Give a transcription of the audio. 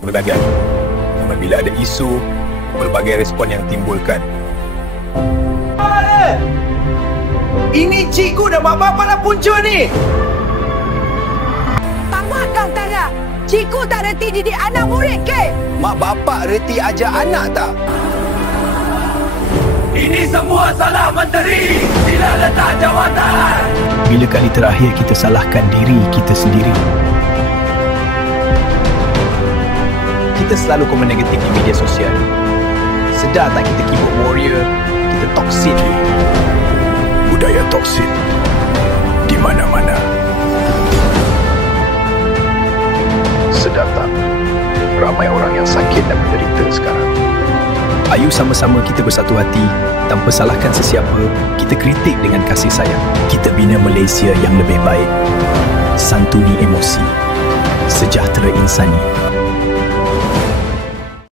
pelbagai. Apabila ada isu, pelbagai respon yang timbulkan. Ini cikgu dan mak bapak dah punca ni. Tamat kau Tara. Cikgu tak reti didik anak murid ke? Mak bapak reti ajar anak tak? Ini semua salah menteri. Sila letak jawatan. Bila kali terakhir kita salahkan diri kita sendiri? Kita selalu komen negatif di media sosial. Sedar tak kita keyboard warrior, kita toksik. Budaya toksik di mana-mana. Sedar tak? Ramai orang yang sakit dan menderita sekarang. Ayo sama-sama kita bersatu hati, tanpa salahkan sesiapa, kita kritik dengan kasih sayang. Kita bina Malaysia yang lebih baik. Santuni emosi, sejahtera insani.